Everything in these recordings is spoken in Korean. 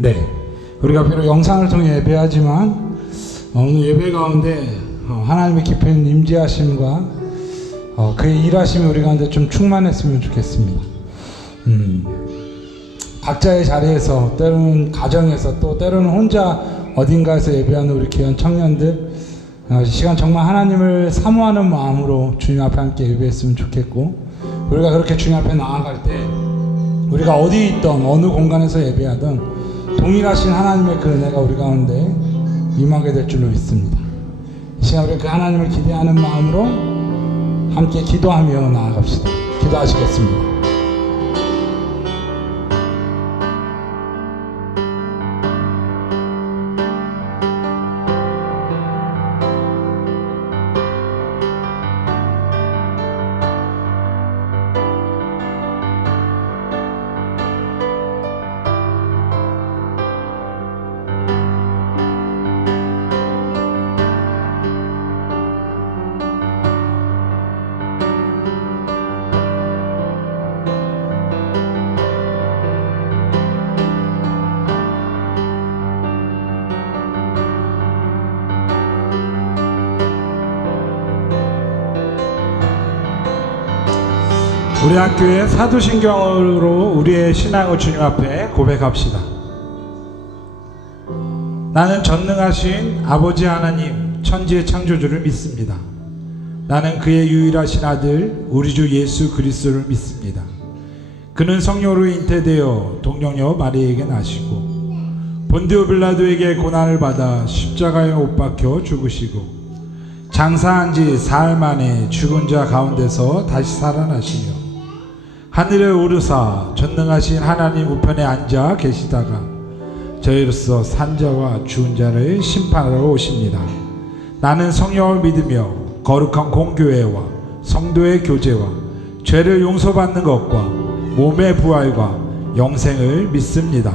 네, 우리가 비록 영상을 통해 예배하지만 오늘 예배 가운데 하나님의 깊은 임재하심과 그의 일하심이 우리 가운데 좀 충만했으면 좋겠습니다. 각자의 자리에서, 때로는 가정에서, 또 때로는 혼자 어딘가에서 예배하는 우리 귀한 청년들, 이 시간 정말 하나님을 사모하는 마음으로 주님 앞에 함께 예배했으면 좋겠고, 우리가 그렇게 주님 앞에 나아갈 때 우리가 어디 있던 어느 공간에서 예배하든 동일하신 하나님의 그 은혜가 우리 가운데 임하게 될 줄로 믿습니다. 이 시간 우리 그 하나님을 기대하는 마음으로 함께 기도하며 나아갑시다. 기도하시겠습니다. 우리 학교의 사도신경으로 우리의 신앙을 주님 앞에 고백합시다. 나는 전능하신 아버지 하나님 천지의 창조주를 믿습니다. 나는 그의 유일하신 아들 우리 주 예수 그리스도를 믿습니다. 그는 성령으로 잉태되어 동정녀 마리에게 나시고 본디오 빌라도에게 고난을 받아 십자가에 못 박혀 죽으시고 장사한 지 사흘 만에 죽은 자 가운데서 다시 살아나시며 하늘에 오르사 전능하신 하나님 우편에 앉아 계시다가 저희로서 산자와 죽은 자를 심판하러 오십니다. 나는 성령을 믿으며 거룩한 공교회와 성도의 교제와 죄를 용서받는 것과 몸의 부활과 영생을 믿습니다.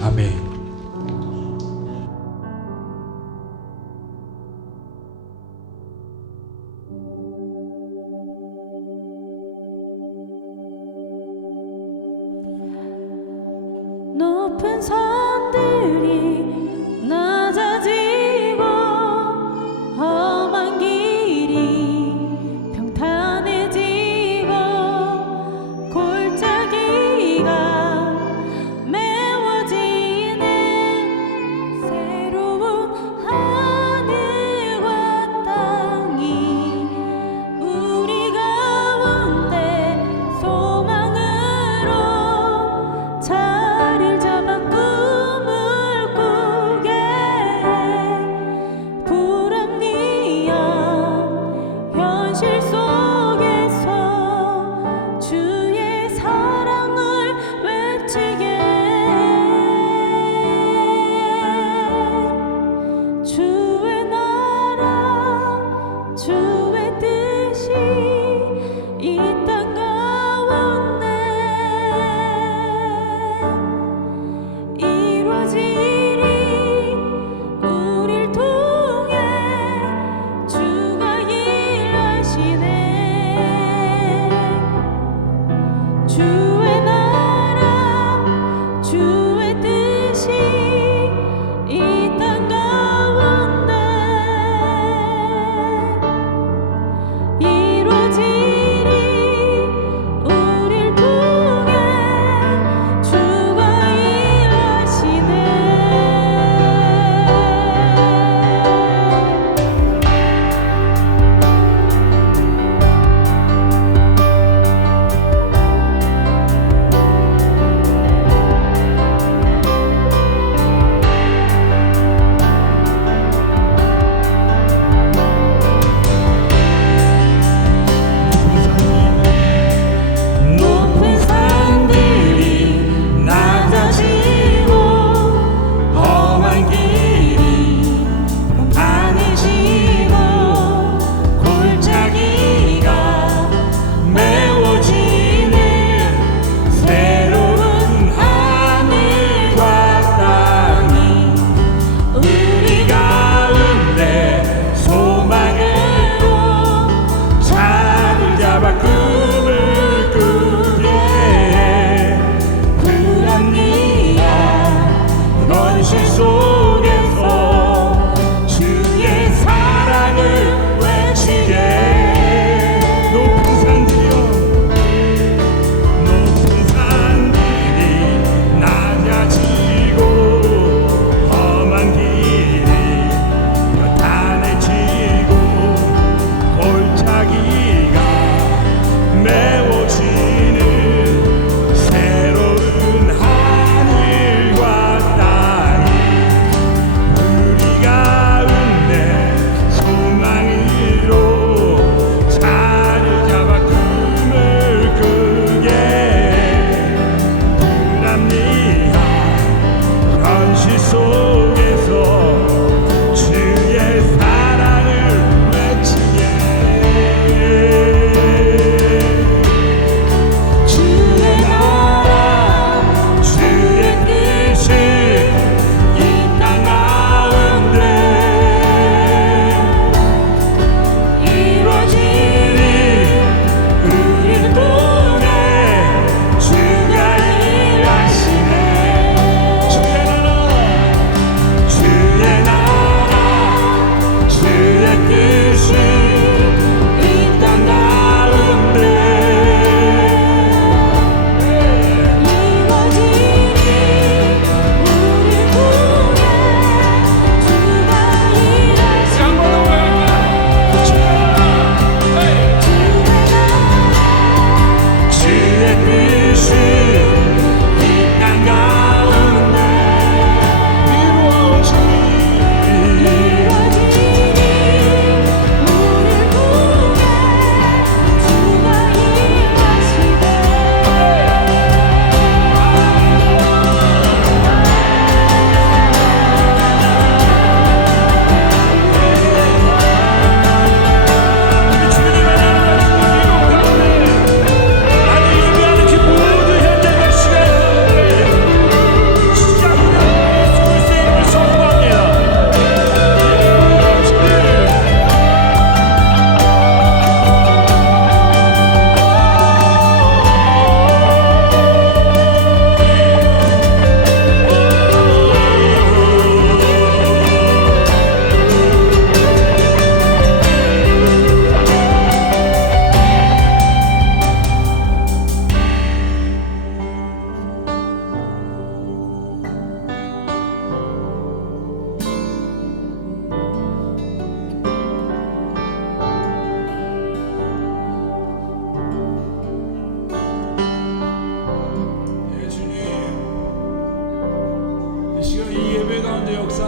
아멘. 높은 산들이 낮아지고 험한 길이 평탄해지고 골짜기가 메워지는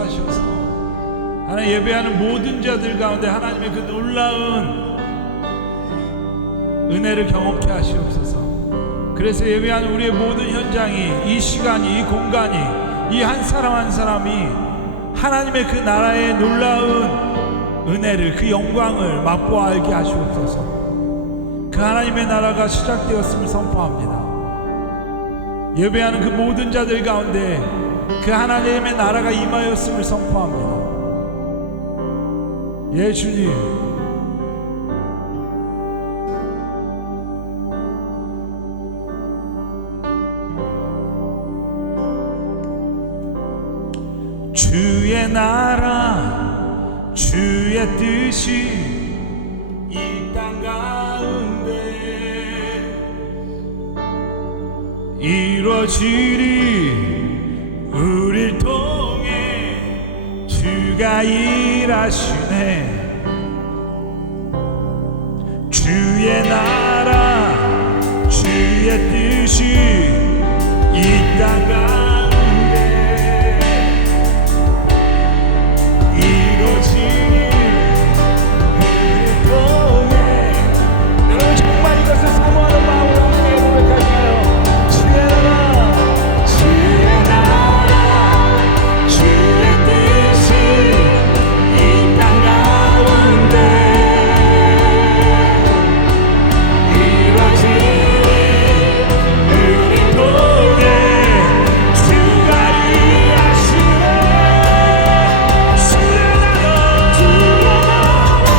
하셔서 하나님 예배하는 모든 자들 가운데 하나님의 그 놀라운 은혜를 경험케 하시옵소서. 그래서 예배하는 우리의 모든 현장이, 이 시간이, 이 공간이, 이 한 사람 한 사람이 하나님의 그 나라의 놀라운 은혜를, 그 영광을 맛보아 알게 하시옵소서. 그 하나님의 나라가 시작되었음을 선포합니다. 예배하는 그 모든 자들 가운데 그 하나님의 나라가 임하였음을 선포합니다. 예, 주님. 주의 나라, 주의 뜻이 이 땅 가운데 이루어지리. 우릴 통해 주가 일하시네. 주의 나라, 주의 뜻이 이 땅 가운데 이루어지리. 우릴 통해. 여러분 정말 이것을 사모하는 마음으로 함께 고백하시나요? 주의 나라, 주의 나라, 주의 뜻이 이 땅 가운데 이루어지리. 우릴 통해 주가 일하시네. 주의 나라,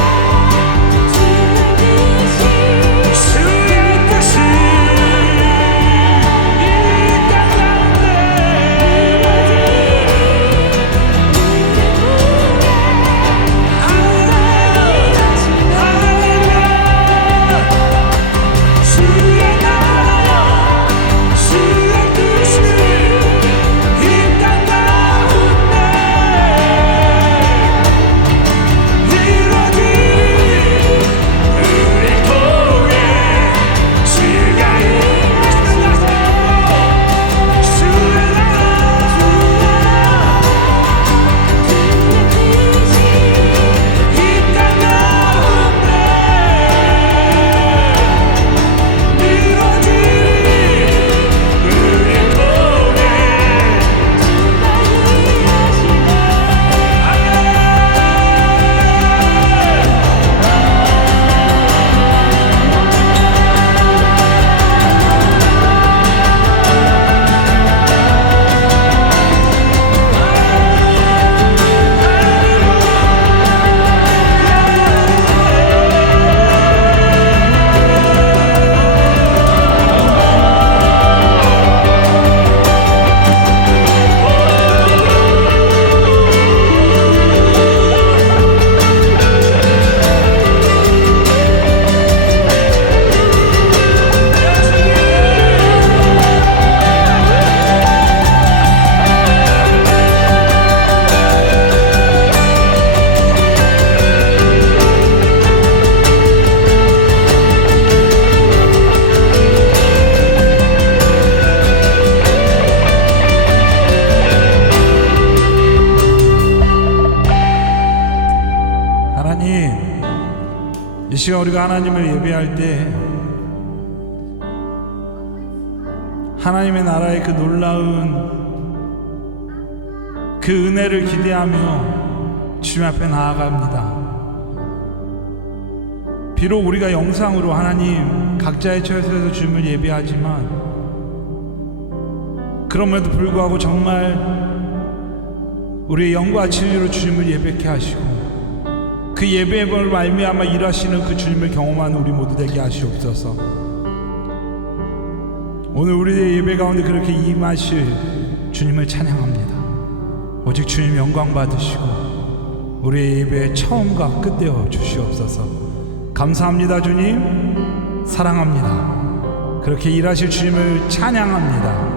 주의 뜻이 이 땅 가운데 주의 나라, 주의 뜻이 이 땅 가운데 이루어지리. 우릴 통해 주가 일하시네. 주의 나라, 이 땅 가운데 이루어지리. 우릴 통해 하나님, 이 시간 우리가 하나님을 예배할 때 하나님의 나라의 그 놀라운 그 은혜를 기대하며 주님 앞에 나아갑니다. 비록 우리가 영상으로 하나님 각자의 처소에서 주님을 예배하지만 그럼에도 불구하고 정말 우리의 영과 진리로 주님을 예배케 하시고 그 예배를 말미암아 일하시는 그 주님을 경험하는 우리 모두 되게 하시옵소서. 오늘 우리의 예배 가운데 그렇게 임하실 주님을 찬양합니다. 오직 주님 영광 받으시고 우리의 예배의 처음과 끝 되어 주시옵소서. 감사합니다. 주님 사랑합니다. 그렇게 일하실 주님을 찬양합니다.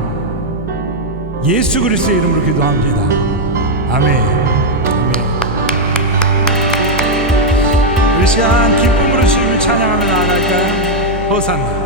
예수 그리스도의 이름으로 기도합니다. 아멘. 이 시간 기쁨으로 주님을 찬양하며 나아갈까요? 호산나.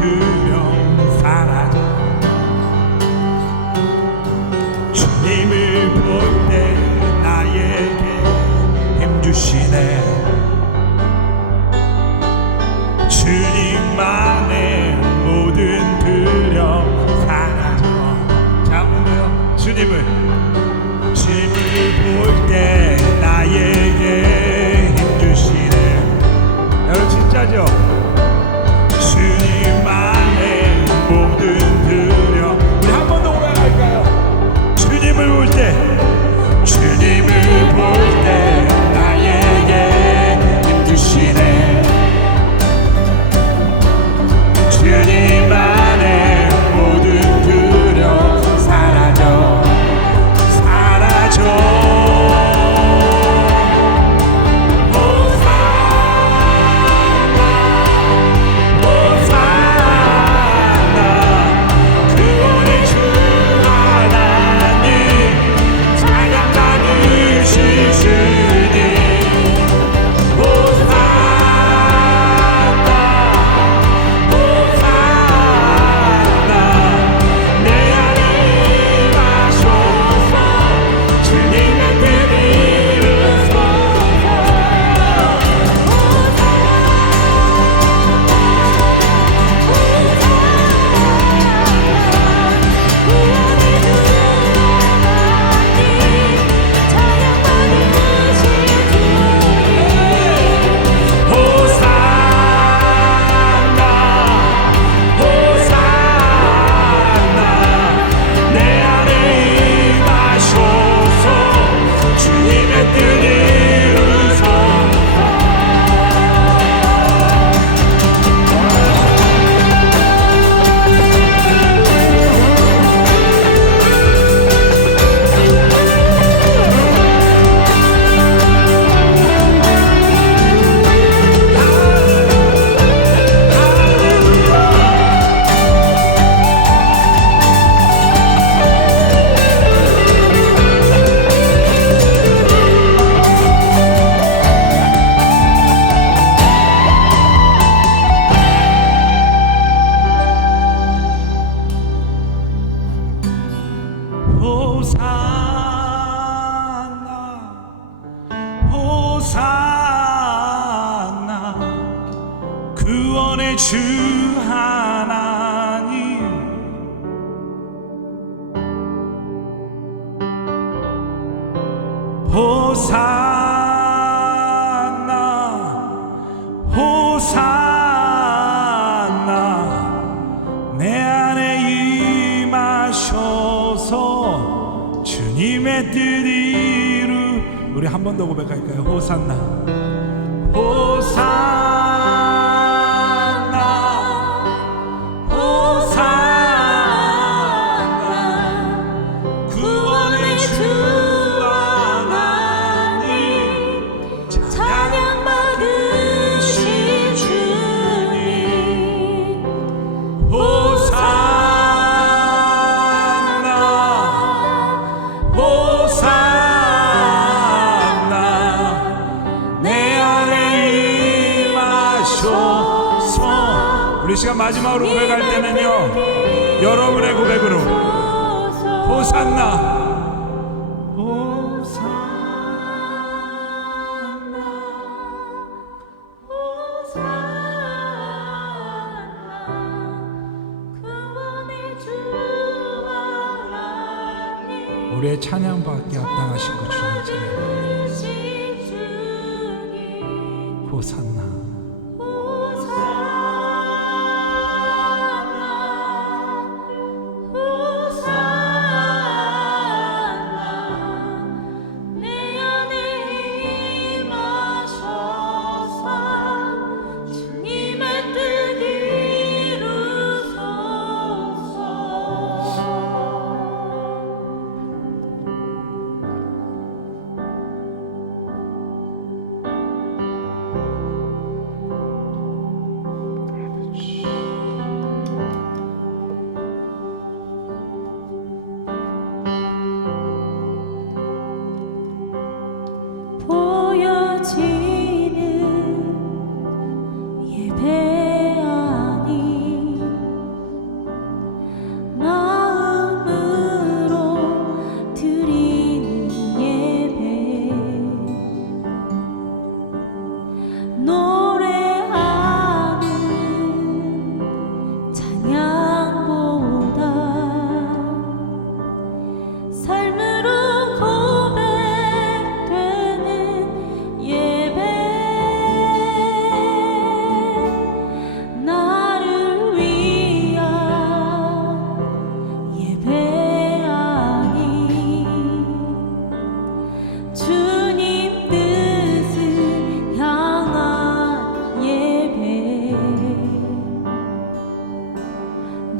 두려움 사라져 주님을 볼 때 나에게 힘주시네 주님만의 모든 두려움 사라져 자 오늘요 주님을 볼 때 나에게 힘주시네 여러분 진짜죠? 주님만의 모든 두려움 우리 한 번 더 올라갈까요? 주님을 볼 때 주님을 볼 때 나에게 힘주시네 주님만의 모든 두려움 사라져 호산나 구원의 주 하나님 호산나 호산나 내 안에 임하셔서 주님의 뜻 이루 우리 한 번 더 고백할까요? 호산나 호산나 호산나 구원의 주 하나님 찬양 받으신 주님 호산나 호산나 내 안에 임하소서 우리 시간 마지막으로 고백할 때는요 여러분의 고백으로 호산나 우리의 찬양받기 합당하신 것 주님 찬양 호산나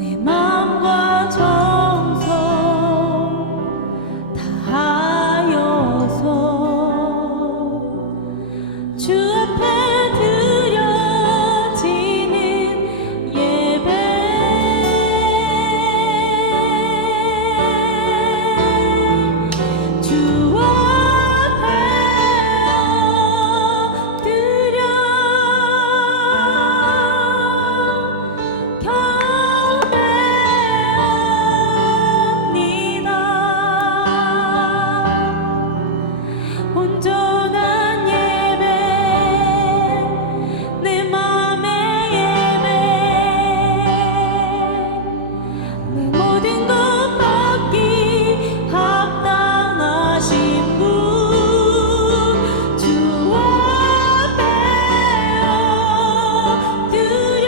내 마음과 정성 다하여서 주 앞에 드려지는 예배 주 앞에 엎드려 경배합니다. 온전한 예배 내 맘의 예배 내 모든 것 받기 합당하신 분 주 앞에 엎드려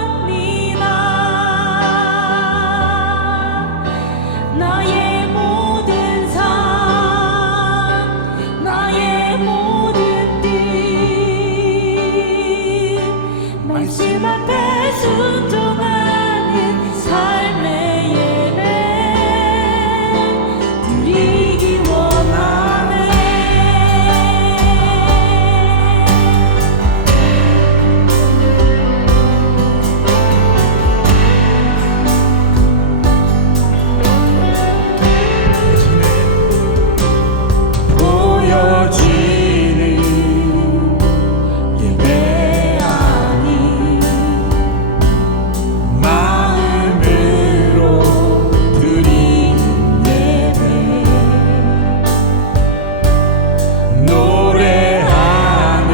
예배합니다. 나의 모든 삶 나의 모든 뜻 말씀 앞에 순종하는 삶의 예배 드리기 원하네. 보여지는 예배 아니 마음으로 드린 예배 노래하는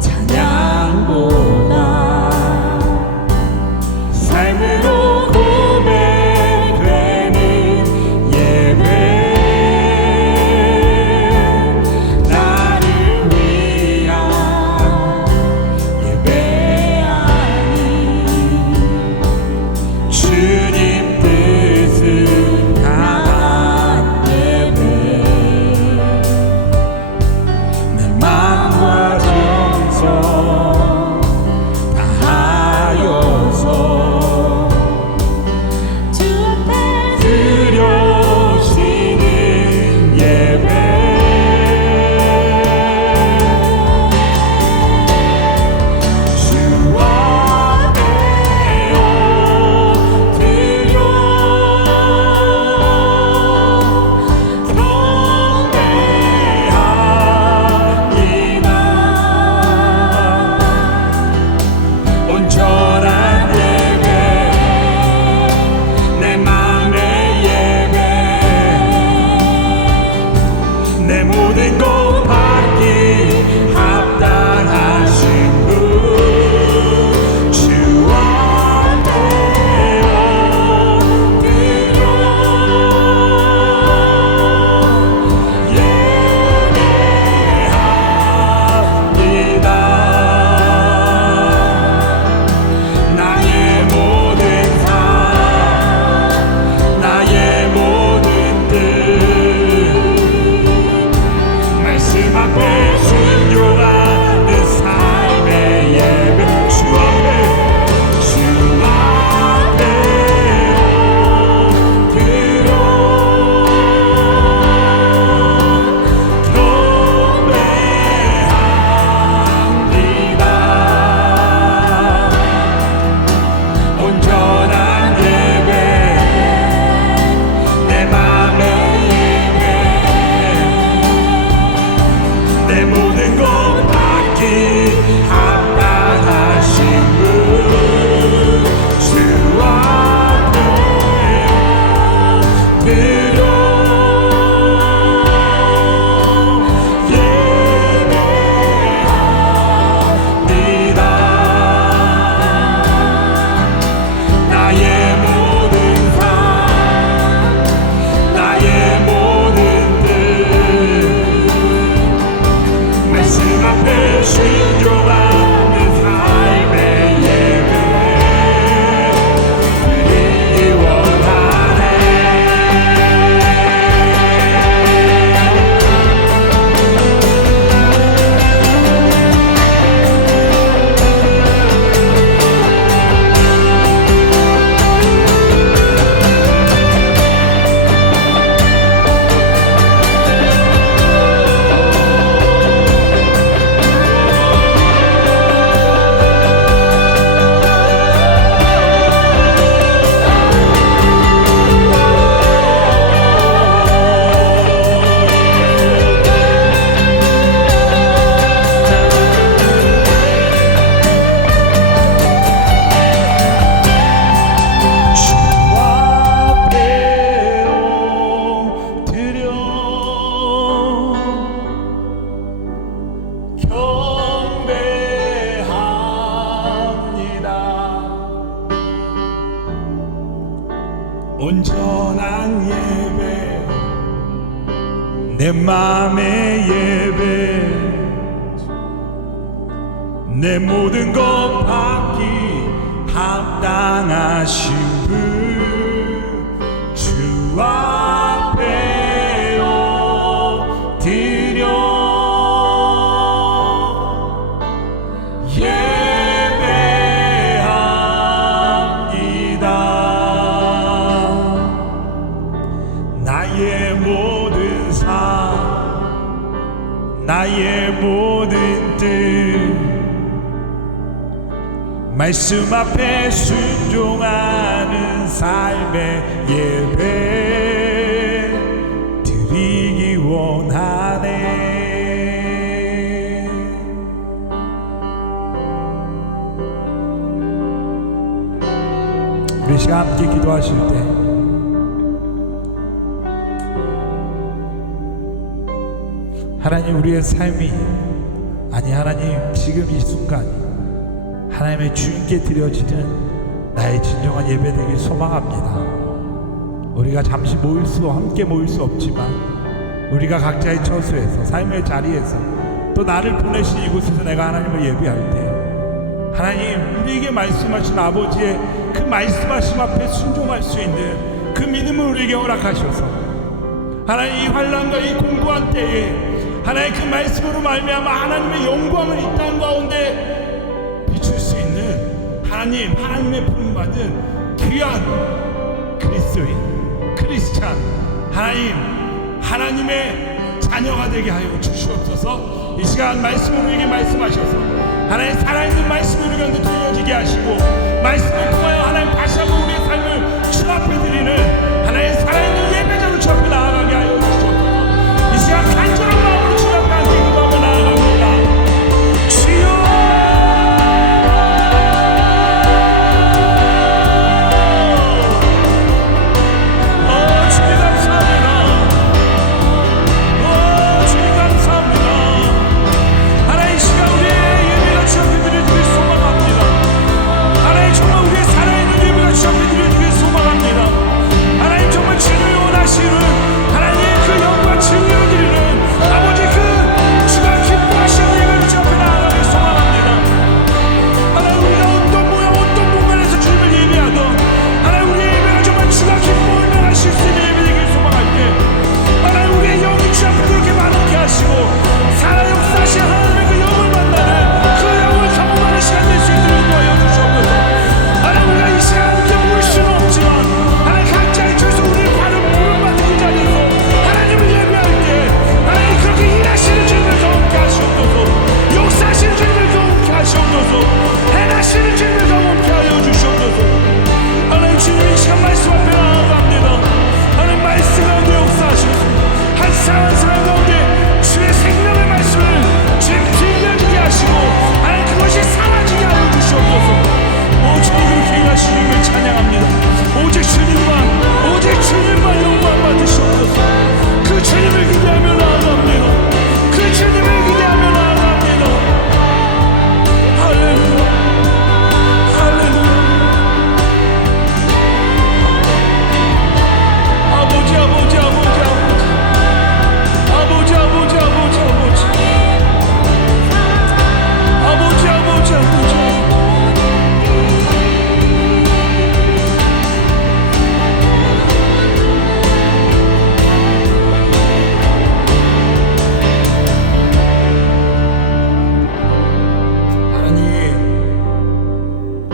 찬양보다 삶으로 고백되는 예배 나를 위한 예배 아니 주님 뜻을 향한 예배 내 마음과 정성 다하여서 주 앞에 드려지는 예배 주 앞에 엎드려 경배합니다. 온전한 예배 내 맘의 예배 내 모든 것 받기 합당하신 분 주 앞에 엎드려 예배합니다. 나의 모든 삶 나의 모든 뜻 말씀 내 맘의 예배 내 모든 것 받기 합당하신 분 주 앞에 엎드려 예배합니다. 나의 모든 삶 나의 모든 뜻 말씀 앞에 순종하는 삶의 예배 드리기 원하네. 우리 시간 함께 기도하실 때 하나님 우리의 삶이 아니 하나님 지금 이 순간 하나님의 주님께 드려지는 나의 진정한 예배 되길 소망합니다. 우리가 잠시 함께 모일 수 없지만 우리가 각자의 처소에서 삶의 자리에서 또 나를 보내신 이곳에서 내가 하나님을 예배할 때 하나님 우리에게 말씀하신 아버지의 그 말씀하심 앞에 순종할 수 있는 그 믿음을 우리에게 허락하셔서 하나님 이 환난과 이 공고한 때에 하나님 그 말씀으로 말미암아 하나님의 영광을 이 땅 가운데 비출 수 있는 하나님의 부름받은 귀한 그리스도인 크리스찬 하나님의 자녀가 되게 하여 주시옵소서. 이 시간 말씀을 우리에게 말씀하셔서 하나님 살아있는 말씀을 우리 가운데 들려지게 하시고 말씀을 통하여 하나님 다시 한번 우리의 삶을 주 앞에 드리는 하나님 살아있는 예배자로 주 앞에 나아가게 하여 주시옵소서. 이 시간 간절한 마음으로 주 앞에 함께 기도하며 나아갑니다. 주여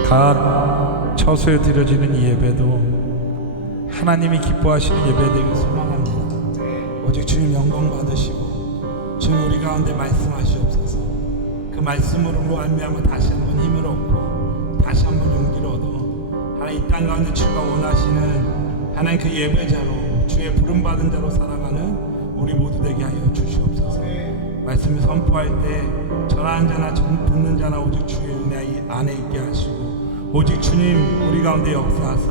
각 처소에 드려지는 이 예배도 하나님이 기뻐하시는 예배 되길 소망합니다. 오직 주님 영광 받으시고 주님 우리 가운데 말씀하시옵소서. 그 말씀으로 말미암아 다시 한번 힘을 얻고 다시 한번 용기를 얻어 하나님 이 땅 가운데 주가 원하시는 하나님 그 예배자로 주의 부름받은 자로 살아가는 우리 모두 되게 하여 주시옵소서. 말씀을 선포할 때 전하는 자나 듣는 자나 오직 주의 은혜 안에 있게 하시고 오직 주님 우리 가운데 역사하사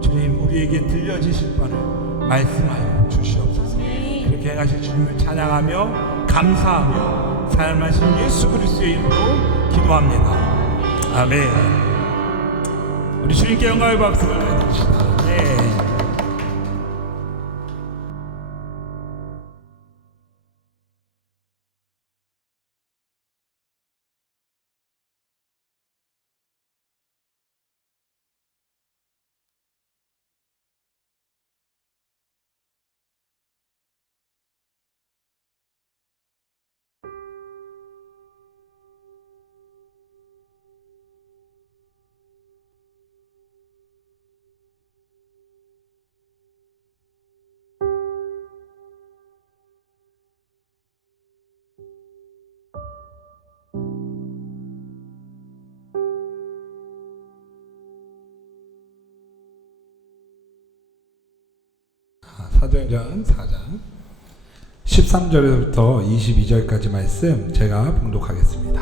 주님 우리에게 들려지실 바를 말씀하여 주시옵소서. 그렇게 행하실 주님을 찬양하며 감사하며 살아나신 예수 그리스도의 이름으로 기도합니다. 아멘. 우리 주님께 영광의 박수를 드립시다. 사도행전 4장 13절부터 22절까지 말씀 제가 봉독하겠습니다.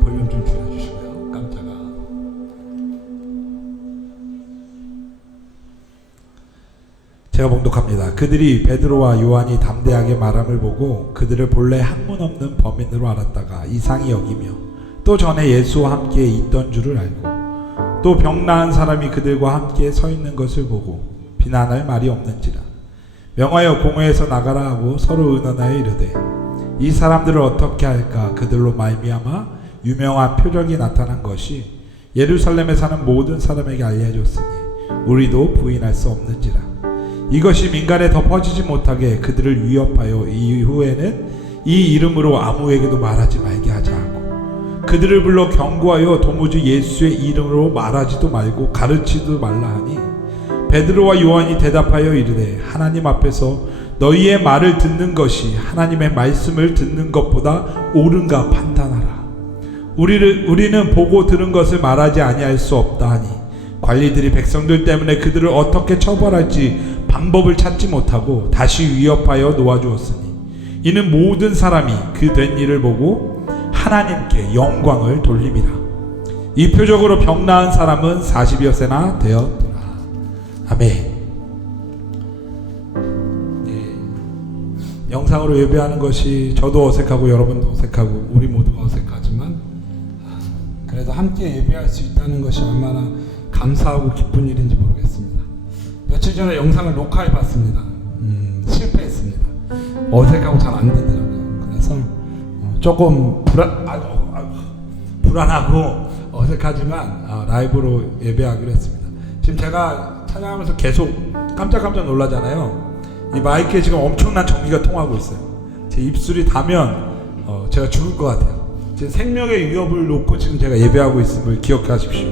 볼륨 좀 줄여주시고요. 깜짝아. 제가 봉독합니다. 그들이 베드로와 요한이 담대하게 말함을 보고 그들을 본래 학문 없는 범인으로 알았다가 이상히 여기며 또 전에 예수와 함께 있던 줄을 알고 또 병 나은 사람이 그들과 함께 서 있는 것을 보고 비난할 말이 없는지라 명하여 공회에서 나가라 하고 서로 의논하여 이르되 이 사람들을 어떻게 할까. 그들로 말미암아 유명한 표적이 나타난 것이 예루살렘에 사는 모든 사람에게 알려졌으니 우리도 부인할 수 없는지라. 이것이 민간에 더 퍼지지 못하게 그들을 위협하여 이후에는 이 이름으로 아무에게도 말하지 말게 하자 하고 그들을 불러 경고하여 도무지 예수의 이름으로 말하지도 말고 가르치지도 말라 하니 베드로와 요한이 대답하여 이르되 하나님 앞에서 너희의 말을 듣는 것이 하나님의 말씀을 듣는 것보다 옳은가 판단하라. 우리는 보고 들은 것을 말하지 아니할 수 없다 하니 관리들이 백성들 때문에 그들을 어떻게 처벌할지 방법을 찾지 못하고 다시 위협하여 놓아주었으니 이는 모든 사람이 그 된 일을 보고 하나님께 영광을 돌림이라. 이 표적으로 병 나은 사람은 40여 세나 되었더라. 아멘. 영상으로 예배하는 것이 저도 어색하고 여러분도 어색하고 우리 모두가 어색하지만 그래도 함께 예배할 수 있다는 것이 얼마나 감사하고 기쁜 일인지 모르겠습니다. 며칠 전에 영상을 녹화해 봤습니다. 실패했습니다. 어색하고 잘 안 되더라고요. 그래서 조금 불안하고 어색하지만 라이브로 예배하기로 했습니다. 지금 제가 찬양하면서 계속 깜짝 놀라잖아요. 이 마이크에 지금 엄청난 전기가 통하고 있어요. 제 입술이 닿으면 제가 죽을 것 같아요. 제 생명의 위협을 놓고 지금 제가 예배하고 있음을 기억하십시오.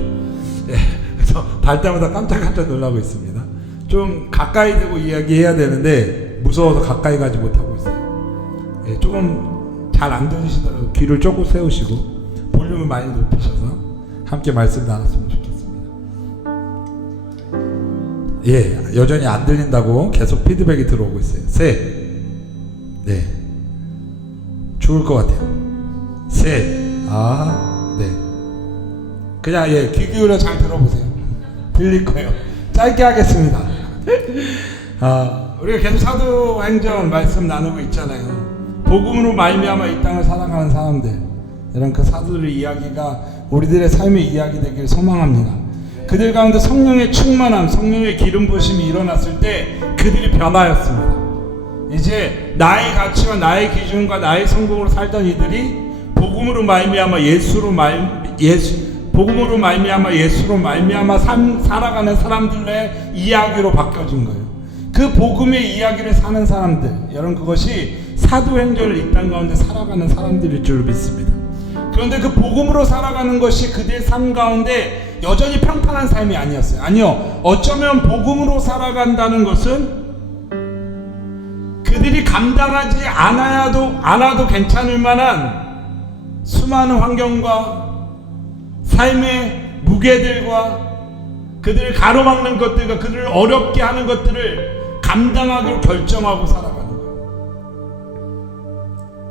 예, 그래서 달 때마다 깜짝 놀라고 있습니다. 좀 가까이 대고 이야기해야 되는데 무서워서 가까이 가지 못하고 있어요. 예, 조금 잘 안 들리시더라도 귀를 조금 세우시고 볼륨을 많이 높이셔서 함께 말씀 나눴으면 좋겠습니다. 예, 여전히 안 들린다고 계속 피드백이 들어오고 있어요. 셋, 네, 죽을 것 같아요. 셋, 네, 그냥 귀 기울여 잘 들어보세요. 들릴 거예요. 짧게 하겠습니다. 우리가 계속 사도행전 말씀 나누고 있잖아요. 복음으로 말미암아 이 땅을 살아가는 사람들, 이런 그 사도들의 이야기가 우리들의 삶의 이야기 되길 소망합니다. 그들 가운데 성령의 충만함, 성령의 기름 부으심이 일어났을 때 그들이 변화였습니다. 이제 나의 가치와 나의 기준과 나의 성공으로 살던 이들이 복음으로 말미암아 예수로 말미암아 살아가는 사람들의 이야기로 바뀌어진 거예요. 그 복음의 이야기를 사는 사람들, 여러분 그것이 사도행전을 이 땅 가운데 살아가는 사람들일 줄 믿습니다. 그런데 그 복음으로 살아가는 것이 그들의 삶 가운데 여전히 평탄한 삶이 아니었어요. 아니요, 어쩌면 복음으로 살아간다는 것은 그들이 감당하지 않아도 괜찮을 만한 수많은 환경과 삶의 무게들과 그들을 가로막는 것들과 그들을 어렵게 하는 것들을 감당하기로 결정하고 살아가는 거예요.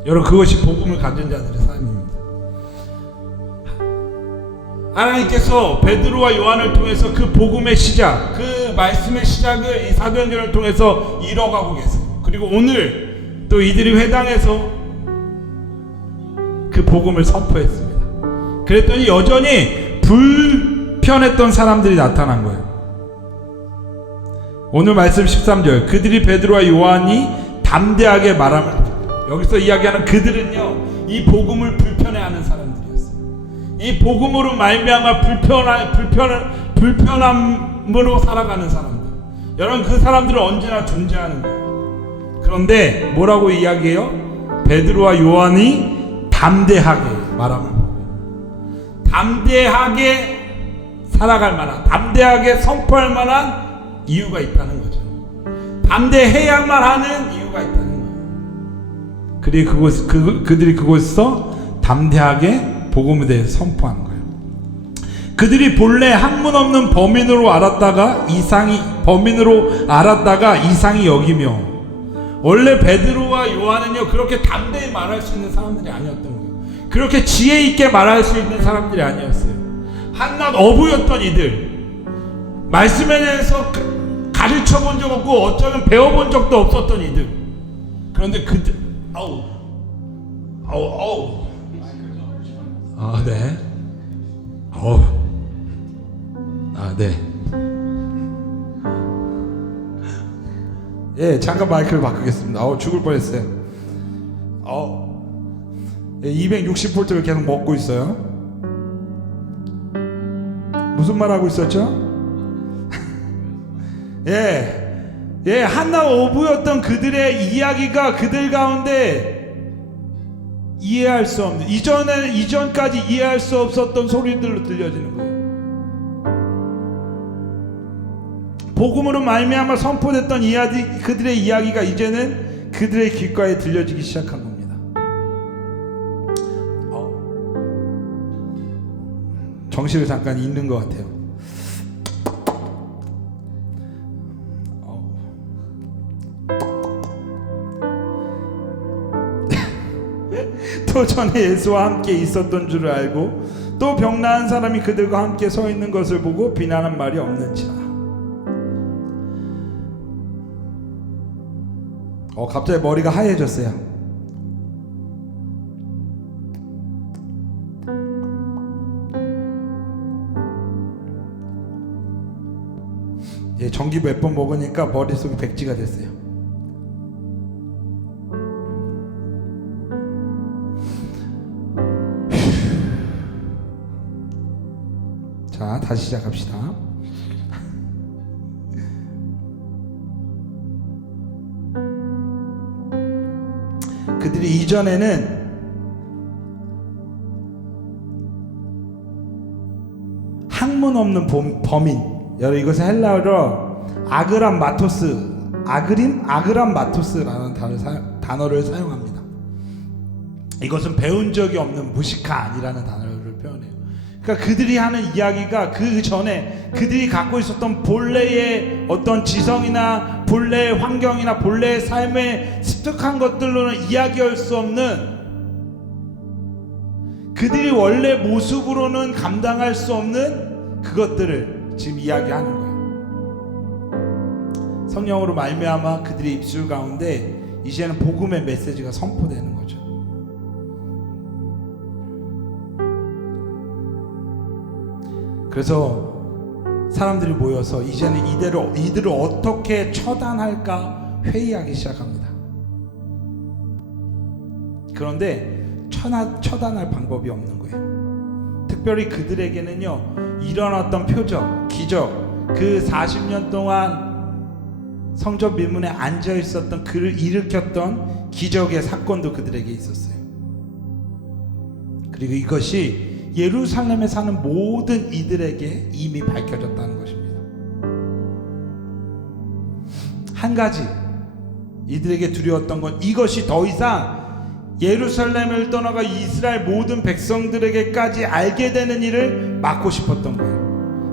여러분 그것이 복음을 가진 자들의 삶입니다. 하나님께서 베드로와 요한을 통해서 그 복음의 시작, 그 말씀의 시작을 이 사도행전을 통해서 이뤄가고 계세요. 그리고 오늘 또 이들이 회당에서 그 복음을 선포했습니다. 그랬더니 여전히 불편했던 사람들이 나타난 거예요. 오늘 말씀 13절, 그들이 베드로와 요한이 담대하게 말함을, 여기서 이야기하는 그들은요, 이 복음을 불편해하는 사람들이었어요. 이 복음으로 말미암아 불편함으로 살아가는 사람들. 여러분 그 사람들은 언제나 존재하는 거예요. 그런데 뭐라고 이야기해요? 베드로와 요한이 담대하게 말함을 보고 담대하게 살아갈 만한, 담대하게 선포할 만한 이유가 있다는 거죠. 담대해야만 하는 이유가 있다는 거예요. 그리고 그들이 그곳에서 담대하게 복음에 대해 선포하는 거예요. 그들이 본래 학문 없는 범인으로 알았다가 이상히 여기며, 원래 베드로와 요한은요 그렇게 담대히 말할 수 있는 사람들이 아니었던 거예요. 그렇게 지혜 있게 말할 수 있는 사람들이 아니었어요. 한낱 어부였던 이들, 말씀에 대해서 가르쳐 본 적 없고 어쩌면 배워본 적도 없었던 이들. 그런데 그들 네. 네. 예, 잠깐 마이크를 바꾸겠습니다. 죽을 뻔했어요. 260V를 계속 먹고 있어요. 무슨 말 하고 있었죠? 예, 한낱 어부였던 그들의 이야기가 그들 가운데 이해할 수 없는, 이전까지 이해할 수 없었던 소리들로 들려지는 거예요. 복음으로 말미암아 선포됐던 그들의 이야기가 이제는 그들의 귓가에 들려지기 시작한 겁니다. 정신을 잠깐 잃는 것 같아요. 또 전에 예수와 함께 있었던 줄을 알고 또 병 나은 사람이 그들과 함께 서 있는 것을 보고 비난한 말이 없는지라. 갑자기 머리가 하얘졌어요. 전기 몇 번 먹으니까 머릿속이 백지가 됐어요. 자, 다시 시작합시다. 그들이 이전에는 학문 없는 범인, 여러분 이것은 헬라어로 아그람마토스라는 단어를 사용합니다. 이것은 배운 적이 없는 무식한이라는 단어를 표현해요. 그러니까 그들이 하는 이야기가 그 전에 그들이 갖고 있었던 본래의 어떤 지성이나 본래의 환경이나 본래의 삶에 습득한 것들로는 이야기할 수 없는, 그들이 원래 모습으로는 감당할 수 없는 그것들을 지금 이야기하는 거예요. 성령으로 말미암아 그들의 입술 가운데 이제는 복음의 메시지가 선포되는 거죠. 그래서 사람들이 모여서 이제는 이들을 어떻게 처단할까 회의하기 시작합니다. 그런데 처단할 방법이 없는 거예요. 특별히 그들에게는요, 일어났던 표적, 기적, 그 40년 동안 성전 밀문에 앉아 있었던 그를 일으켰던 기적의 사건도 그들에게 있었어요. 그리고 이것이 예루살렘에 사는 모든 이들에게 이미 밝혀졌다는 것입니다. 한 가지 이들에게 두려웠던 건 이것이 더 이상 예루살렘을 떠나가 이스라엘 모든 백성들에게까지 알게 되는 일을 막고 싶었던 거예요.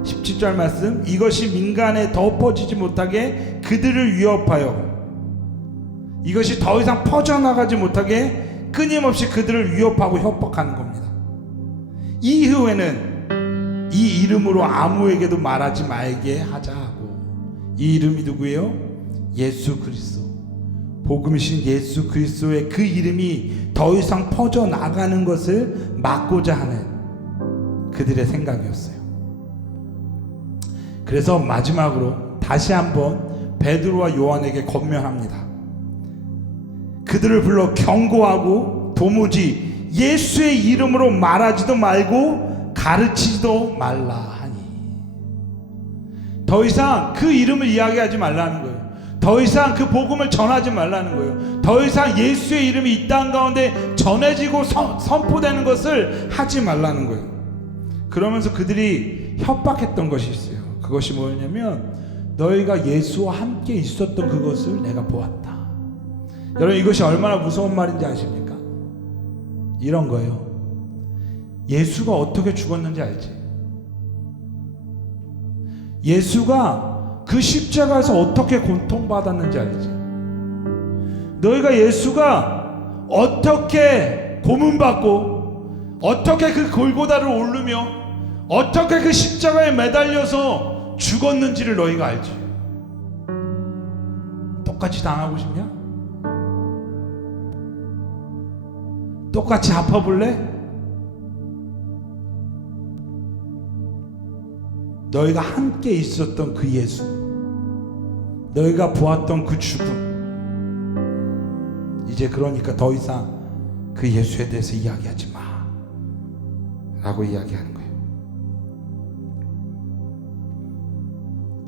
17절 말씀, 이것이 민간에 더 퍼지지 못하게 그들을 위협하여, 이것이 더 이상 퍼져나가지 못하게 끊임없이 그들을 위협하고 협박하는 겁니다. 이후에는 이 이름으로 아무에게도 말하지 말게 하자 하고, 이 이름이 누구예요? 예수 그리스도, 복음이신 예수 그리스도의 그 이름이 더 이상 퍼져나가는 것을 막고자 하는 그들의 생각이었어요. 그래서 마지막으로 다시 한번 베드로와 요한에게 권면합니다. 그들을 불러 경고하고 도무지 예수의 이름으로 말하지도 말고 가르치지도 말라 하니, 더 이상 그 이름을 이야기하지 말라는 거예요. 더 이상 그 복음을 전하지 말라는 거예요. 더 이상 예수의 이름이 이 땅 가운데 전해지고 선포되는 것을 하지 말라는 거예요. 그러면서 그들이 협박했던 것이 있어요. 그것이 뭐였냐면, 너희가 예수와 함께 있었던 그것을 내가 보았다. 여러분, 이것이 얼마나 무서운 말인지 아십니까? 이런 거예요. 예수가 어떻게 죽었는지 알지? 예수가 그 십자가에서 어떻게 고통받았는지 알지? 너희가 예수가 어떻게 고문받고 어떻게 그 골고다를 오르며 어떻게 그 십자가에 매달려서 죽었는지를 너희가 알지? 똑같이 당하고 싶냐? 똑같이 아파볼래? 너희가 함께 있었던 그 예수, 너희가 보았던 그 죽음, 이제 그러니까 더 이상 그 예수에 대해서 이야기하지 마 라고 이야기하는 거예요.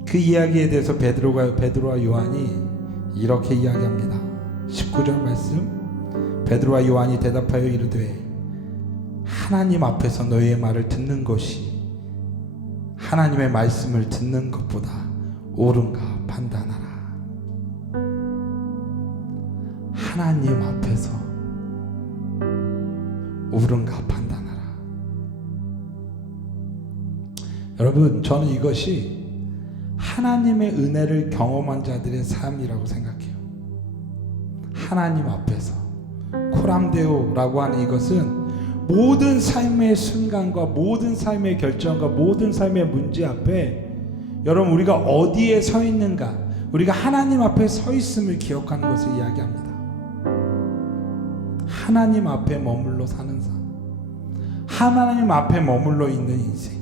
그 이야기에 대해서 베드로와 요한이 이렇게 이야기합니다. 19절 말씀, 베드로와 요한이 대답하여 이르되 하나님 앞에서 너희의 말을 듣는 것이 하나님의 말씀을 듣는 것보다 옳은가 판단하라. 하나님 앞에서 옳은가 판단하라. 여러분, 저는 이것이 하나님의 은혜를 경험한 자들의 삶이라고 생각해요. 하나님 앞에서 코람데오라고 하는 이것은 모든 삶의 순간과 모든 삶의 결정과 모든 삶의 문제 앞에 여러분 우리가 어디에 서 있는가, 우리가 하나님 앞에 서 있음을 기억하는 것을 이야기합니다. 하나님 앞에 머물러 사는 삶, 하나님 앞에 머물러 있는 인생.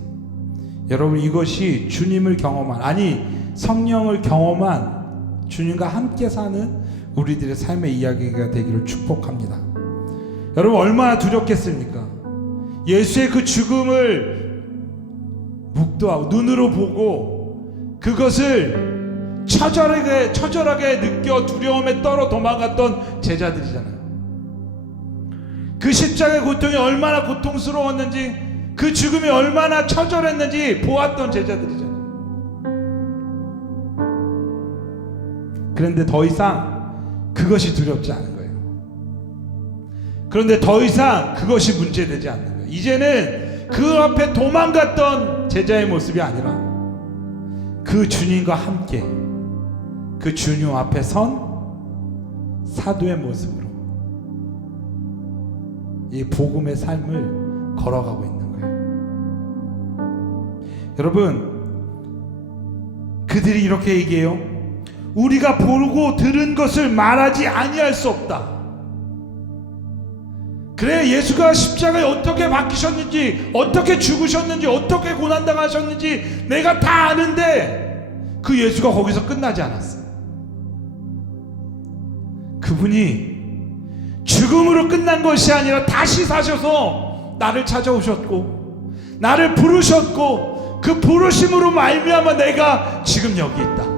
여러분, 이것이 주님을 경험한, 아니 성령을 경험한, 주님과 함께 사는 우리들의 삶의 이야기가 되기를 축복합니다. 여러분, 얼마나 두렵겠습니까? 예수의 그 죽음을 묵도하고 눈으로 보고 그것을 처절하게 느껴 두려움에 떨어 도망갔던 제자들이잖아요. 그 십자가의 고통이 얼마나 고통스러웠는지, 그 죽음이 얼마나 처절했는지 보았던 제자들이잖아요. 그런데 더 이상 그것이 두렵지 않은 거예요. 그런데 더 이상 그것이 문제되지 않는 거예요. 이제는 그 앞에 도망갔던 제자의 모습이 아니라 그 주님과 함께 그 주님 앞에 선 사도의 모습으로 이 복음의 삶을 걸어가고 있는 거예요. 여러분, 그들이 이렇게 얘기해요. 우리가 보고 들은 것을 말하지 아니할 수 없다. 그래, 예수가 십자가에 어떻게 박히셨는지, 어떻게 죽으셨는지, 어떻게 고난당하셨는지 내가 다 아는데 그 예수가 거기서 끝나지 않았어요. 그분이 죽음으로 끝난 것이 아니라 다시 사셔서 나를 찾아오셨고 나를 부르셨고 그 부르심으로 말미암아 내가 지금 여기 있다.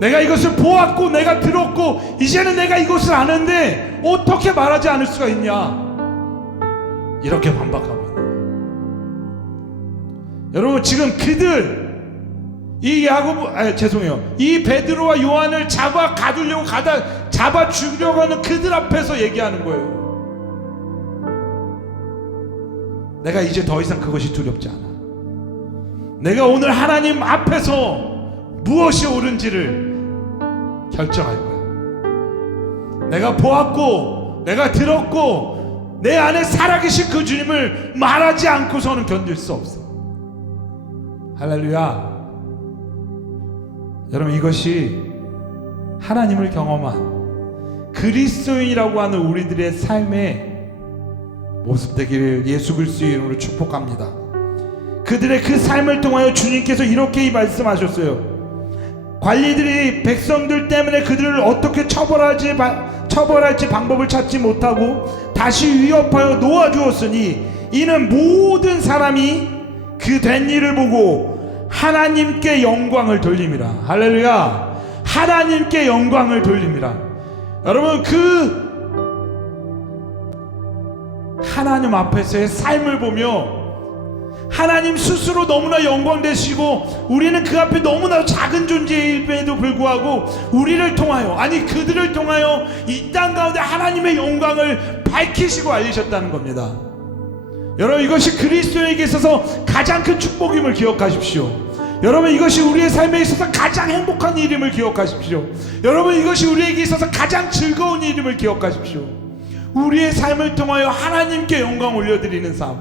내가 이것을 보았고 내가 들었고 이제는 내가 이것을 아는데 어떻게 말하지 않을 수가 있냐, 이렇게 반박하고 있는 거예요. 여러분, 지금 그들 이 베드로와 요한을 잡아 죽이려고 하는 그들 앞에서 얘기하는 거예요. 내가 이제 더 이상 그것이 두렵지 않아. 내가 오늘 하나님 앞에서 무엇이 옳은지를 결정할 거야. 내가 보았고 내가 들었고 내 안에 살아계신 그 주님을 말하지 않고서는 견딜 수 없어. 할렐루야. 여러분, 이것이 하나님을 경험한 그리스도인이라고 하는 우리들의 삶의 모습 되기를 예수 그리스도의 이름으로 축복합니다. 그들의 그 삶을 통하여 주님께서 이렇게 말씀하셨어요. 관리들이 백성들 때문에 그들을 어떻게 처벌할지 방법을 찾지 못하고 다시 위협하여 놓아주었으니 이는 모든 사람이 그 된 일을 보고 하나님께 영광을 돌림이라. 할렐루야. 하나님께 영광을 돌림이라. 여러분, 그 하나님 앞에서의 삶을 보며 하나님 스스로 너무나 영광되시고 우리는 그 앞에 너무나 작은 존재임에도 불구하고 우리를 통하여, 아니 그들을 통하여 이 땅 가운데 하나님의 영광을 밝히시고 알리셨다는 겁니다. 여러분, 이것이 그리스도에게 있어서 가장 큰 축복임을 기억하십시오. 여러분, 이것이 우리의 삶에 있어서 가장 행복한 일임을 기억하십시오. 여러분, 이것이 우리에게 있어서 가장 즐거운 일임을 기억하십시오. 우리의 삶을 통하여 하나님께 영광 올려드리는 삶.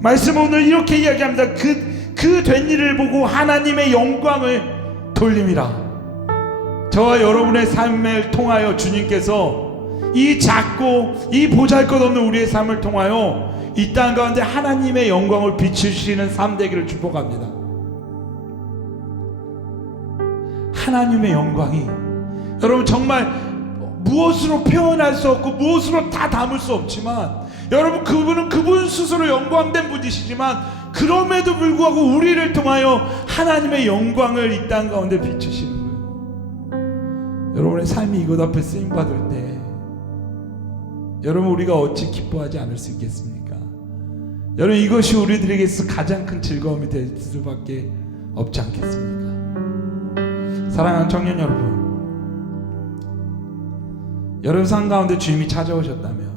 말씀은 오늘 이렇게 이야기합니다. 그 된 일을 보고 하나님의 영광을 돌림이라. 저와 여러분의 삶을 통하여 주님께서 이 작고 이 보잘것없는 우리의 삶을 통하여 이 땅 가운데 하나님의 영광을 비추시는 삶 되기를 축복합니다. 하나님의 영광이 여러분 정말 무엇으로 표현할 수 없고 무엇으로 다 담을 수 없지만, 여러분 그분은 그분 스스로 영광된 분이시지만 그럼에도 불구하고 우리를 통하여 하나님의 영광을 이 땅 가운데 비추시는 거예요. 여러분의 삶이 이것 앞에 쓰임받을 때 여러분 우리가 어찌 기뻐하지 않을 수 있겠습니까? 여러분 이것이 우리들에게서 가장 큰 즐거움이 될 수밖에 없지 않겠습니까? 사랑하는 청년 여러분, 여러분 삶 가운데 주님이 찾아오셨다면,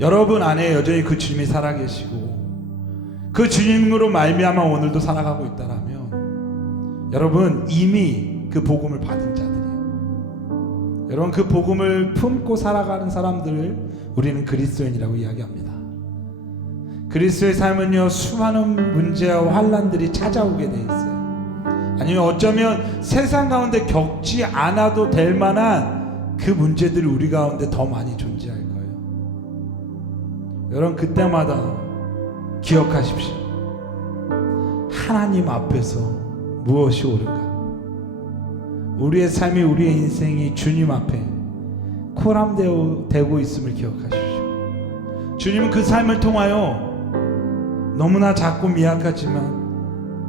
여러분 안에 여전히 그 주님이 살아계시고 그 주님으로 말미암아 오늘도 살아가고 있다라면, 여러분 이미 그 복음을 받은 자들이에요. 여러분 그 복음을 품고 살아가는 사람들을 우리는 그리스도인이라고 이야기합니다. 그리스도의 삶은요, 수많은 문제와 환난들이 찾아오게 돼 있어요. 아니면 어쩌면 세상 가운데 겪지 않아도 될 만한 그 문제들이 우리 가운데 더 많이 존재할 거예요. 여러분 그때마다 기억하십시오. 하나님 앞에서 무엇이 옳은가? 우리의 삶이, 우리의 인생이 주님 앞에 코람되고 있음을 기억하십시오. 주님은 그 삶을 통하여 너무나 작고 미약하지만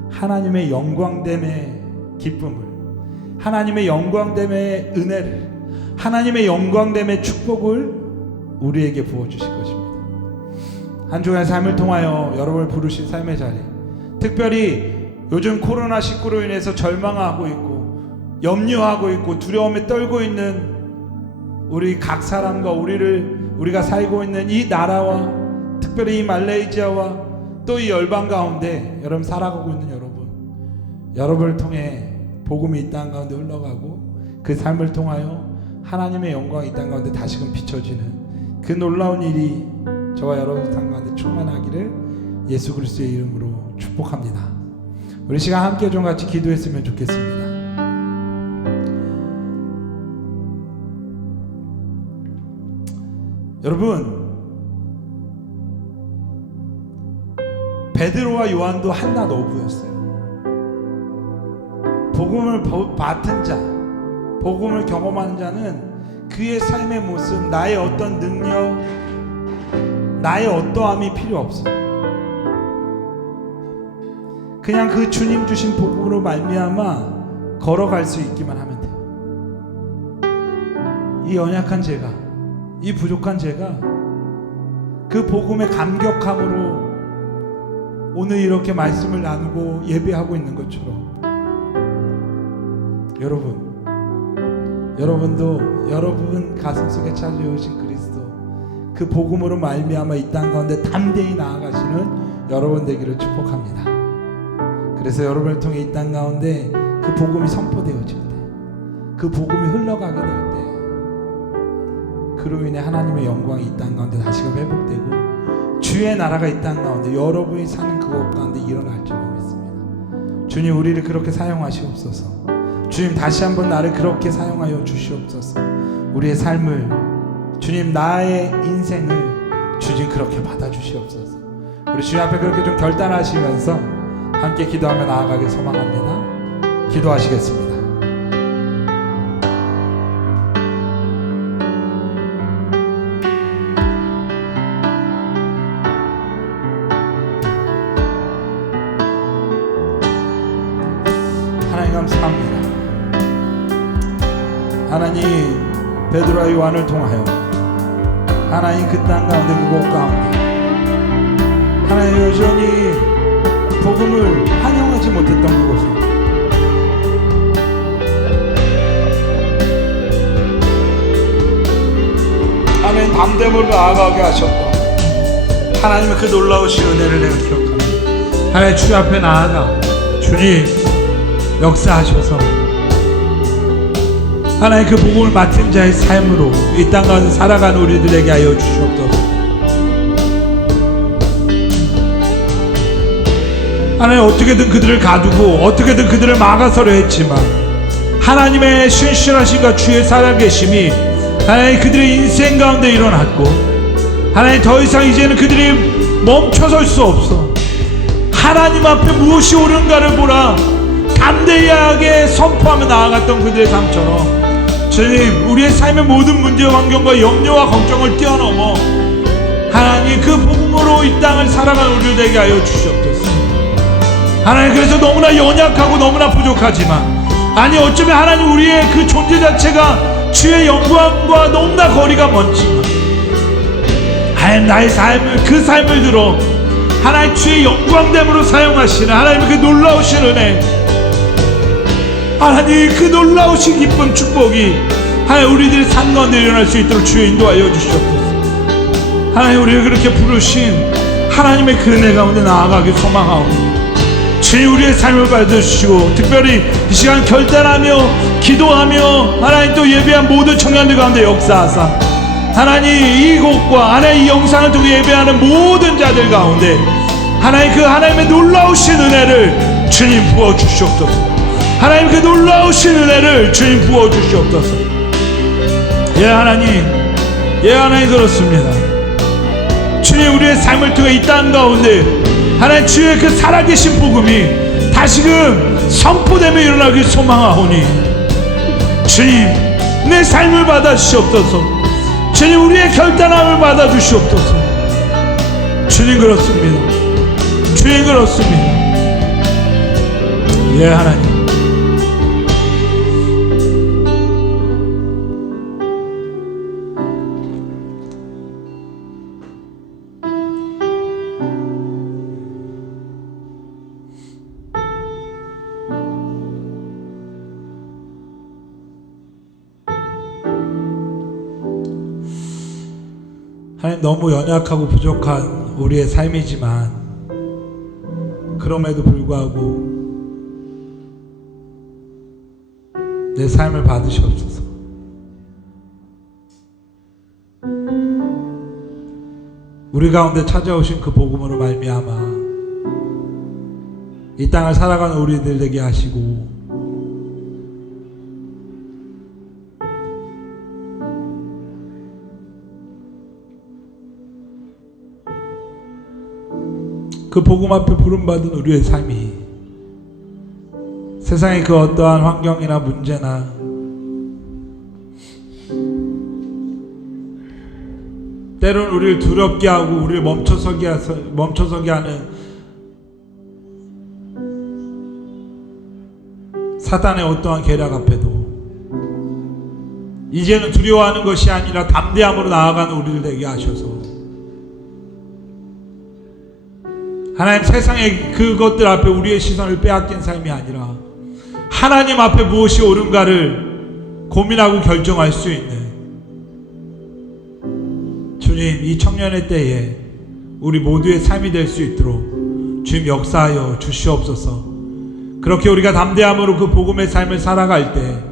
하나님의 영광됨의 기쁨을, 하나님의 영광됨의 은혜를, 하나님의 영광됨의 축복을 우리에게 부어주실 것입니다. 한 주간의 삶을 통하여 여러분을 부르신 삶의 자리, 특별히 요즘 코로나19로 인해서 절망하고 있고 염려하고 있고 두려움에 떨고 있는 우리 각 사람과 우리가 살고 있는 이 나라와 특별히 이 말레이시아와 또 이 열방 가운데 여러분 살아가고 있는 여러분을 통해 복음이 이 땅 가운데 흘러가고 그 삶을 통하여 하나님의 영광이 이 땅 가운데 다시금 비춰지는 그 놀라운 일이 저와 여러분 삶 가운데 충만하기를 예수 그리스도의 이름으로 축복합니다. 우리 시간 함께 좀 같이 기도했으면 좋겠습니다. 여러분, 베드로와 요한도 한낱 어부였어요. 복음을 맡은 자, 복음을 경험하는 자는 그의 삶의 모습, 나의 어떤 능력, 나의 어떠함이 필요 없어요. 그냥 그 주님 주신 복음으로 말미암아 걸어갈 수 있기만 하면 돼요. 이 연약한 제가, 이 부족한 제가 그 복음의 감격함으로 오늘 이렇게 말씀을 나누고 예배하고 있는 것처럼, 여러분도 여러분 가슴속에 찾아오신 그리스도, 그 복음으로 말미암아 이 땅 가운데 담대히 나아가시는 여러분 되기를 축복합니다. 그래서 여러분을 통해 이 땅 가운데 그 복음이 선포되어질 때, 그 복음이 흘러가게 될 때, 그로 인해 하나님의 영광이 이 땅 가운데 다시금 회복되고 주의 나라가 이 땅 가운데 여러분이 사는 그곳 가운데 일어날 줄 믿습니다. 주님 우리를 그렇게 사용하시옵소서. 주님 다시 한번 나를 그렇게 사용하여 주시옵소서. 우리의 삶을 주님, 나의 인생을 주님 그렇게 받아주시옵소서. 우리 주님 앞에 그렇게 좀 결단하시면서 함께 기도하며 나아가길 소망합니다. 기도하시겠습니다. 하나님 감사합니다. 하나님, 베드로와 요한을 통하여 하나님 그 땅 가운데 그곳 가운데 하나님 여전히 복음을 환영하지 못했던 그곳에 하나님 담대함으로 나아가게 하셨던 하나님의 그 놀라우신 은혜를 내가 기억합니다. 하나님 주 앞에 나아가 주 주님 역사하셔서 하나님 그 복음을 맡은 자의 삶으로 이 땅 가운데 살아가는 우리들에게 하여 주시옵소서. 하나님 어떻게든 그들을 가두고 어떻게든 그들을 막아서려 했지만 하나님의 신실하심과 주의 살아계심이 하나님 그들의 인생 가운데 일어났고 하나님 더 이상 이제는 그들이 멈춰설 수 없어. 하나님 앞에 무엇이 옳은가를 보라 담대하게 선포하며 나아갔던 그들의 삶처럼 주님 우리의 삶의 모든 문제 환경과 염려와 걱정을 뛰어넘어 하나님 그 복음으로 이 땅을 살아가는 우리들에게 하여 주시옵소서. 하나님 그래서 너무나 연약하고 너무나 부족하지만 아니 어쩌면 하나님 우리의 그 존재 자체가 주의 영광과 너무나 거리가 먼지만 하나님 나의 삶을 그 삶을 들어 하나님 주의 영광됨으로 사용하시는 하나님의 그 놀라우신 은혜 하나님 그 놀라우신 기쁨 축복이 하나님 우리들의 삶 가운데 일어날 수 있도록 주여 인도하여 주시옵소서. 하나님 우리를 그렇게 부르신 하나님의 그 은혜 가운데 나아가길 소망하옵니다. 주님 우리의 삶을 받으시고 특별히 이 시간 결단하며 기도하며 하나님 또 예배한 모든 청년들 가운데 역사하사 하나님 이곳과 하나님 이 영상을 통해 예배하는 모든 자들 가운데 하나님 그 하나님의 놀라우신 은혜를 주님 부어주시옵소서. 하나님 그 놀라우신 은혜를 주님 부어주시옵소서. 예 하나님 그렇습니다. 주님 우리의 삶을 통해 이 땅 가운데 하나님 주의 그 살아계신 복음이 다시금 선포되며 일어나길 소망하오니 주님 내 삶을 받아주시옵소서. 주님 우리의 결단함을 받아주시옵소서. 주님 그렇습니다. 주님 그렇습니다. 예 하나님 하나님 너무 연약하고 부족한 우리의 삶이지만 그럼에도 불구하고 내 삶을 받으시옵소서. 우리 가운데 찾아오신 그 복음으로 말미암아 이 땅을 살아가는 우리들 되게 하시고 그 복음 앞에 부름받은 우리의 삶이 세상의 그 어떠한 환경이나 문제나 때로는 우리를 두렵게 하고 우리를 멈춰서게 하는 사단의 어떠한 계략 앞에도 이제는 두려워하는 것이 아니라 담대함으로 나아가는 우리를 되게 하셔서 하나님 세상의 그것들 앞에 우리의 시선을 빼앗긴 삶이 아니라 하나님 앞에 무엇이 옳은가를 고민하고 결정할 수 있는 주님 이 청년의 때에 우리 모두의 삶이 될 수 있도록 주님 역사하여 주시옵소서. 그렇게 우리가 담대함으로 그 복음의 삶을 살아갈 때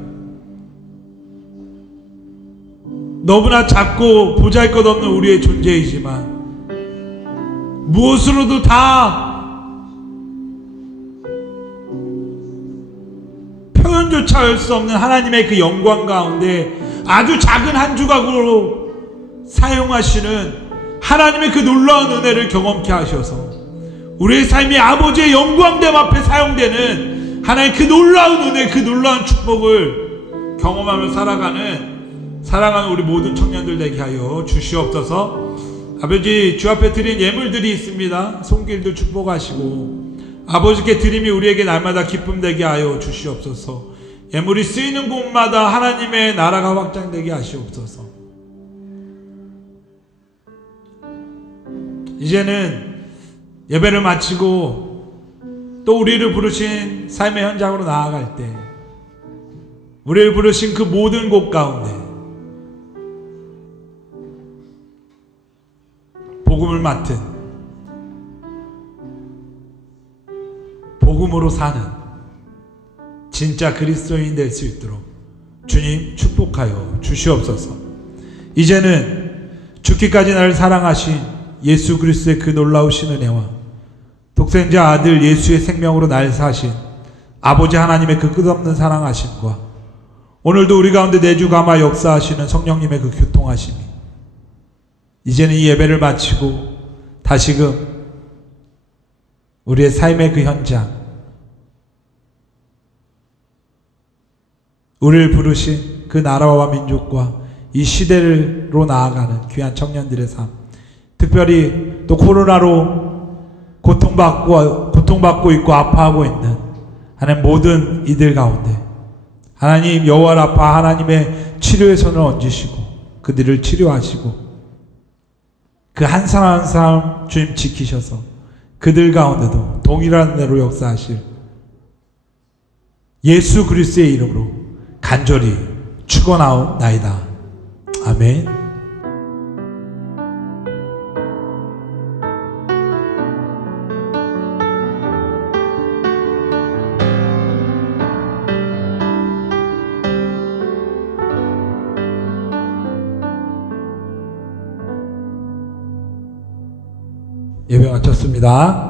너무나 작고 보잘것없는 우리의 존재이지만 무엇으로도 다 표현조차 할 수 없는 하나님의 그 영광 가운데 아주 작은 한 조각으로 사용하시는 하나님의 그 놀라운 은혜를 경험케 하셔서 우리의 삶이 아버지의 영광됨 앞에 사용되는 하나님 그 놀라운 은혜, 그 놀라운 축복을 경험하며 살아가는 우리 모든 청년들 되게 하여 주시옵소서. 아버지 주 앞에 드린 예물들이 있습니다. 손길도 축복하시고 아버지께 드림이 우리에게 날마다 기쁨 되게 하여 주시옵소서. 예물이 쓰이는 곳마다 하나님의 나라가 확장되게 하시옵소서. 이제는 예배를 마치고 또 우리를 부르신 삶의 현장으로 나아갈 때 우리를 부르신 그 모든 곳 가운데 복음을 복음으로 사는 진짜 그리스도인 될 수 있도록 주님 축복하여 주시옵소서. 이제는 죽기까지 나를 사랑하신 예수 그리스도의 그 놀라우신 은혜와 독생자 아들 예수의 생명으로 날 사신 아버지 하나님의 그 끝없는 사랑하심과 오늘도 우리 가운데 내주 감화 역사하시는 성령님의 그 교통하심이 이제는 이 예배를 마치고 다시금 우리의 삶의 그 현장, 우리를 부르신 그 나라와 민족과 이 시대로 나아가는 귀한 청년들의 삶, 특별히 또 코로나로 고통받고 있고 아파하고 있는 하나님 모든 이들 가운데 하나님 여호와 라파 하나님의 치료의 손을 얹으시고 그들을 치료하시고 그 한 사람 한 사람 주님 지키셔서 그들 가운데도 동일한 은혜로 역사하실 예수 그리스도의 이름으로 간절히 축원하옵나이다. 아멘. 예배 마쳤습니다.